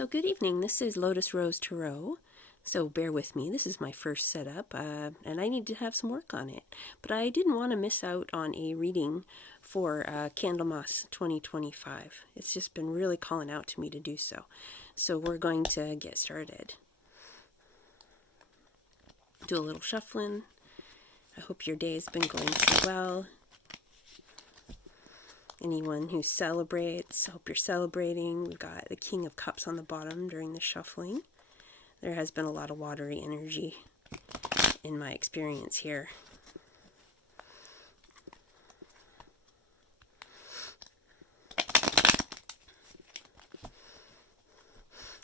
So good evening, this is Lotus Rose Tarot. So bear with me, this is my first setup, and I need to have some work on it. But I didn't want to miss out on a reading for Candlemas 2025. It's just been really calling out to me to do so. So we're going to get started. Do a little shuffling. I hope your day has been going so well. Anyone who celebrates, I hope you're celebrating. We've got the King of Cups on the bottom during the shuffling. There has been a lot of watery energy in my experience here.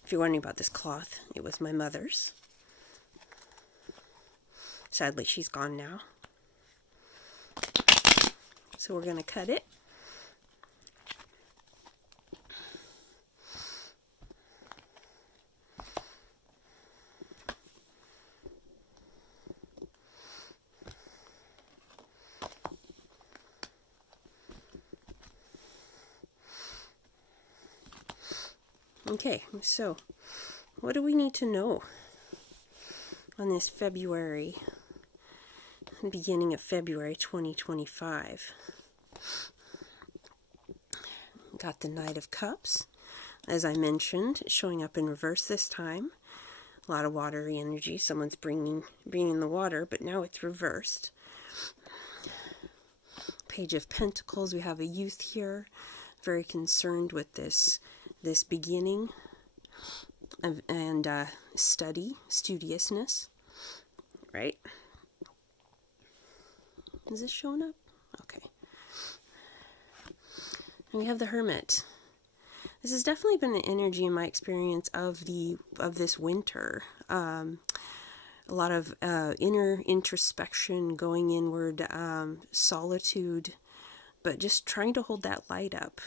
If you're wondering about this cloth, it was my mother's. Sadly, she's gone now. So we're going to cut it. Okay, so what do we need to know on this beginning of February 2025? Got the Knight of Cups, as I mentioned, showing up in reverse this time. A lot of watery energy. Someone's bringing the water, but now it's reversed. Page of Pentacles. We have a youth here, very concerned with this beginning and studiousness, right? Is this showing up? Okay. And we have the Hermit. This has definitely been an energy in my experience of this winter. A lot of inner introspection, going inward, solitude, but just trying to hold that light up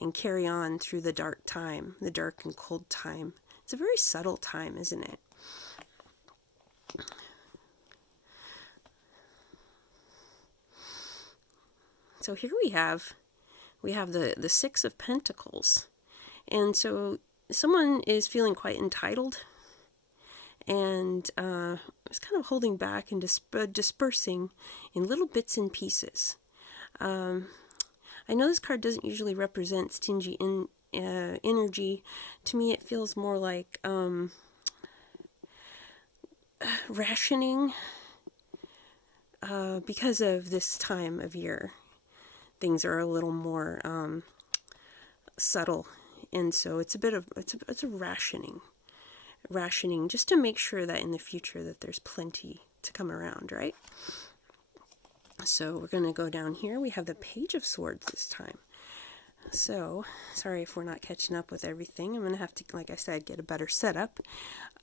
and carry on through the dark time, the dark and cold time. It's a very subtle time, isn't it? So here we have the Six of Pentacles. And so someone is feeling quite entitled and is kind of holding back and dispersing in little bits and pieces. I know this card doesn't usually represent stingy energy. To me, it feels more like rationing because of this time of year. Things are a little more subtle, and so it's a rationing just to make sure that in the future that there's plenty to come around, right? So we're going to go down here. We have the Page of Swords this time. So, sorry if we're not catching up with everything. I'm going to have to, like I said, get a better setup.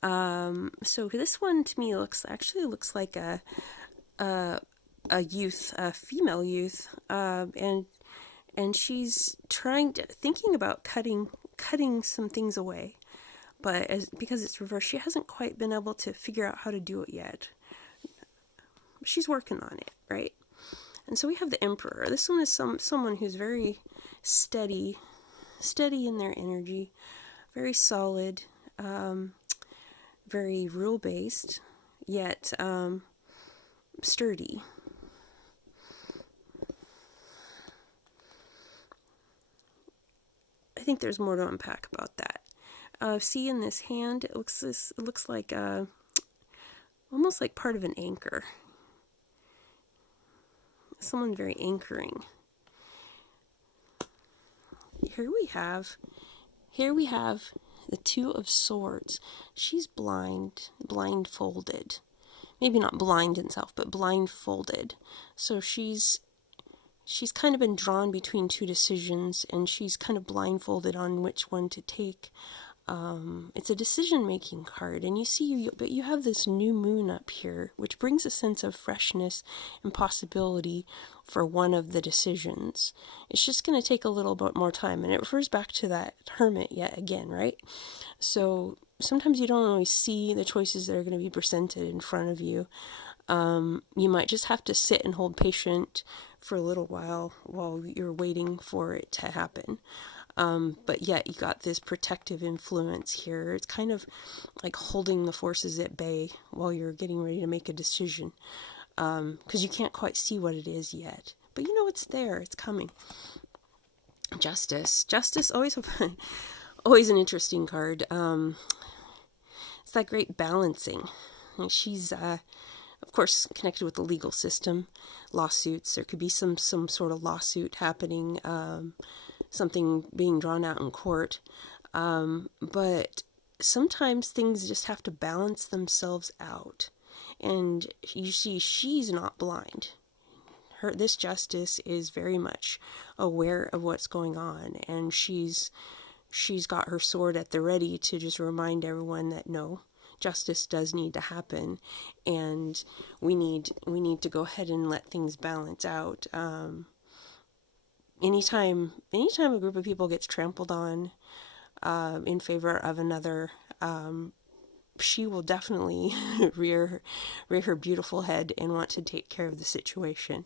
So this one to me looks like a youth, a female youth, and she's thinking about cutting some things away, but because it's reversed, she hasn't quite been able to figure out how to do it yet. She's working on it, right? And so we have the Emperor. This one is someone who's very steady in their energy, very solid, very rule-based, yet sturdy. I think there's more to unpack about that. See in this hand, it looks like almost like part of an anchor. Someone very anchoring. Here we have the Two of Swords. She's blindfolded. Maybe not blind itself, but blindfolded. So she's kind of been drawn between two decisions, and she's kind of blindfolded on which one to take. It's a decision-making card, and but you have this new moon up here, which brings a sense of freshness and possibility for one of the decisions. It's just going to take a little bit more time, and it refers back to that Hermit yet again, right? So sometimes you don't always see the choices that are going to be presented in front of you. You might just have to sit and hold patient for a little while you're waiting for it to happen. But yet you got this protective influence here. It's kind of like holding the forces at bay while you're getting ready to make a decision, because you can't quite see what it is yet. But you know it's there. It's coming. Justice. Justice, always always an interesting card. It's that great balancing. She's of course connected with the legal system, lawsuits. There could be some sort of lawsuit happening, something being drawn out in court. But sometimes things just have to balance themselves out. And you see, she's not blind. This justice is very much aware of what's going on, and she's got her sword at the ready to just remind everyone that no, justice does need to happen, and we need to go ahead and let things balance out. Anytime a group of people gets trampled on in favor of another, she will definitely rear her beautiful head and want to take care of the situation.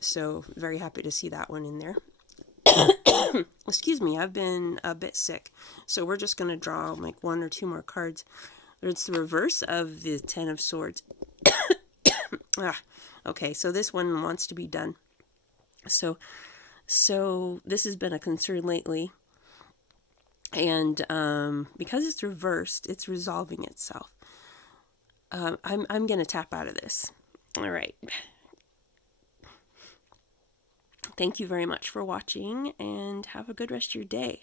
So very happy to see that one in there. Excuse me, I've been a bit sick, so we're just going to draw like one or two more cards. It's the reverse of the Ten of Swords. Okay, so this one wants to be done. So this has been a concern lately. And because it's reversed, it's resolving itself. I'm going to tap out of this. All right. Thank you very much for watching, and have a good rest of your day.